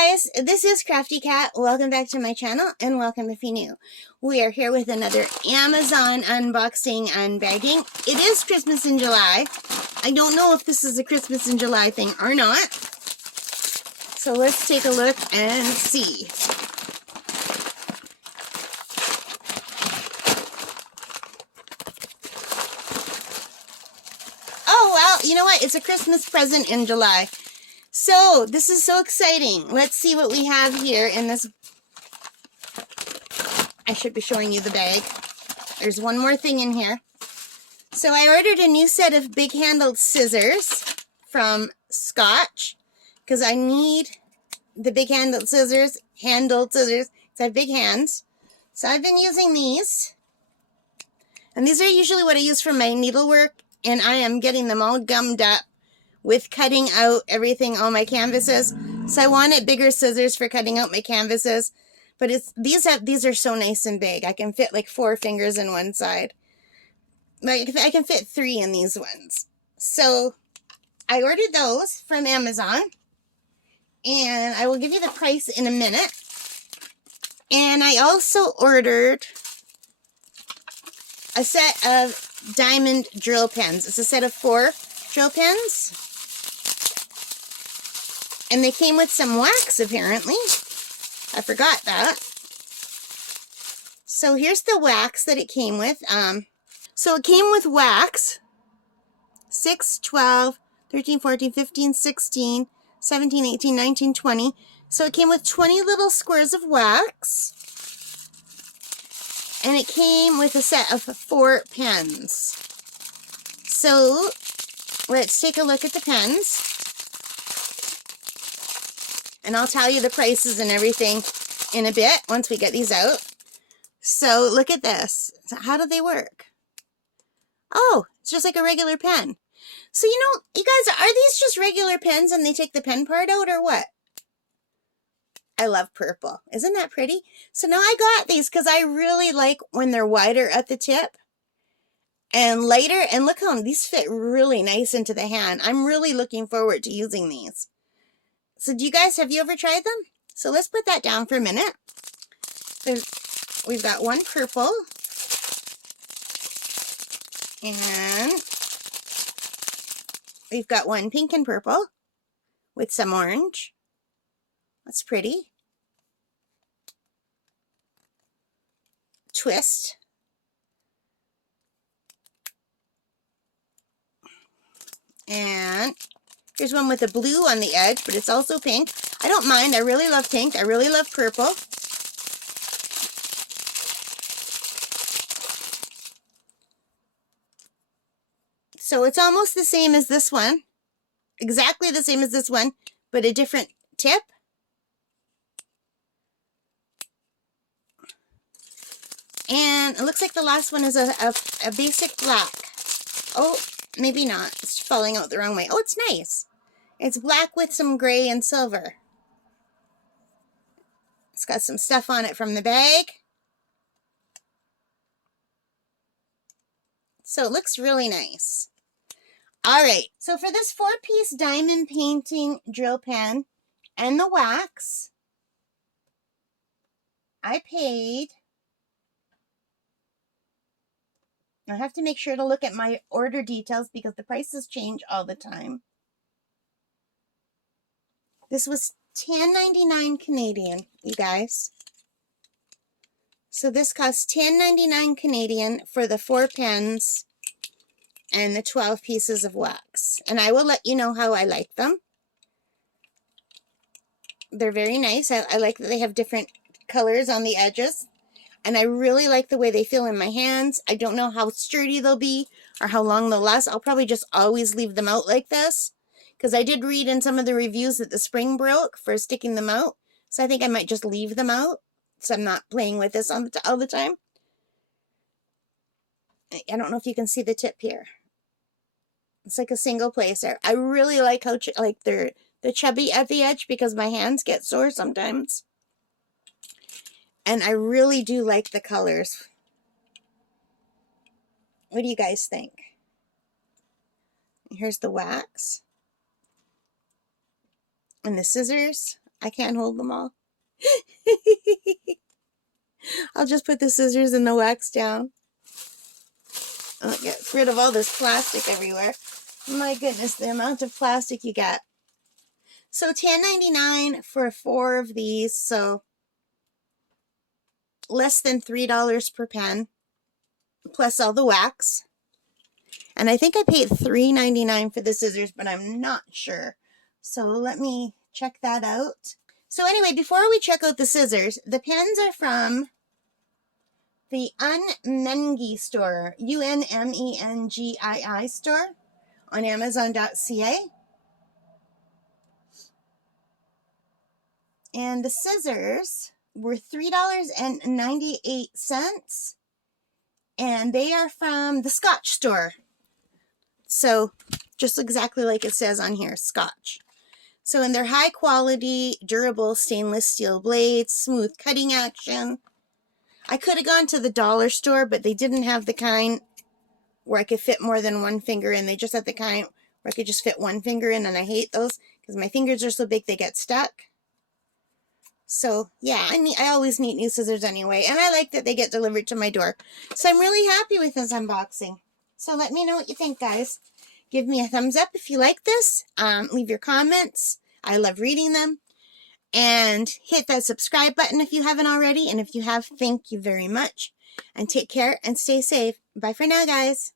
guys, this is Crafty Cat. Welcome back to my channel and welcome if you're new. We are here with another Amazon unboxing unbagging. It is Christmas in July. I don't know if this is a Christmas in July thing or not. So let's take a look and see. Oh, well, you know what? It's a Christmas present in July. So, this is so exciting. Let's see what we have here in this. I should be showing you the bag. There's one more thing in here. So, I ordered a new set of big handled scissors from Scotch because I need the big handled scissors because I have big hands. So, I've been using these. And these are usually what I use for my needlework, and I am getting them all gummed up with cutting out everything on my canvases. So I wanted bigger scissors for cutting out my canvases. But these are so nice and big. I can fit like 4 fingers in one side. Like I can fit 3 in these ones. So I ordered those from Amazon. And I will give you the price in a minute. And I also ordered a set of diamond drill pens. It's a set of 4 drill pens. And they came with some wax, apparently. I forgot that. So here's the wax that it came with. So it came with wax. 6, 12, 13, 14, 15, 16, 17, 18, 19, 20. So it came with 20 little squares of wax. And it came with a set of 4 pens. So let's take a look at the pens. And I'll tell you the prices and everything in a bit once we get these out. So look at this. So how do they work? Oh, it's just like a regular pen. So you know, you guys, are these just regular pens and they take the pen part out or what? I love purple. Isn't that pretty? So now I got these because I really like when they're wider at the tip and lighter. And look how these fit really nice into the hand. I'm really looking forward to using these. So have you ever tried them? So let's put that down for a minute. We've got one purple. And we've got one pink and purple with some orange. That's pretty. Twist. And here's one with a blue on the edge, but it's also pink. I don't mind. I really love pink. I really love purple. So it's almost the same as this one. Exactly the same as this one, but a different tip. And it looks like the last one is a basic black. Oh, maybe not. It's falling out the wrong way. Oh, it's nice. It's black with some gray and silver. It's got some stuff on it from the bag. So it looks really nice. All right. So for this 4-piece diamond painting drill pen and the wax, I paid... I have to make sure to look at my order details because the prices change all the time. This was $10.99 Canadian, you guys. So this cost $10.99 Canadian for the 4 pens and the 12 pieces of wax. And I will let you know how I like them. They're very nice. I like that they have different colors on the edges. And I really like the way they feel in my hands. I don't know how sturdy they'll be or how long they'll last. I'll probably just always leave them out like this. Because I did read in some of the reviews that the spring broke for sticking them out. So I think I might just leave them out. So I'm not playing with this all the time. I don't know if you can see the tip here. It's like a single placer. I really like how they're chubby at the edge because my hands get sore sometimes. And I really do like the colors. What do you guys think? Here's the wax. And the scissors. I can't hold them all. I'll just put the scissors and the wax down. And it gets rid of all this plastic everywhere. My goodness, the amount of plastic you get. So $10.99 for 4 of these, so less than $3 per pen, plus all the wax. And I think I paid $3.99 for the scissors, but I'm not sure. So let me check that out. So anyway, before we check out the scissors, the pens are from the Unmengi store, UNMENGII store on Amazon.ca. And the scissors were $3.98, and they are from the Scotch store. So just exactly like it says on here, Scotch. So in their high quality, durable stainless steel blades, smooth cutting action. I could have gone to the dollar store, but they didn't have the kind where I could fit more than one finger in. They just had the kind where I could just fit one finger in, and I hate those because my fingers are so big they get stuck. So yeah, I always need new scissors anyway, and I like that they get delivered to my door. So I'm really happy with this unboxing. So let me know what you think, guys. Give me a thumbs up if you like this. Leave your comments. I love reading them. And hit that subscribe button if you haven't already. And if you have, thank you very much. And take care and stay safe. Bye for now, guys.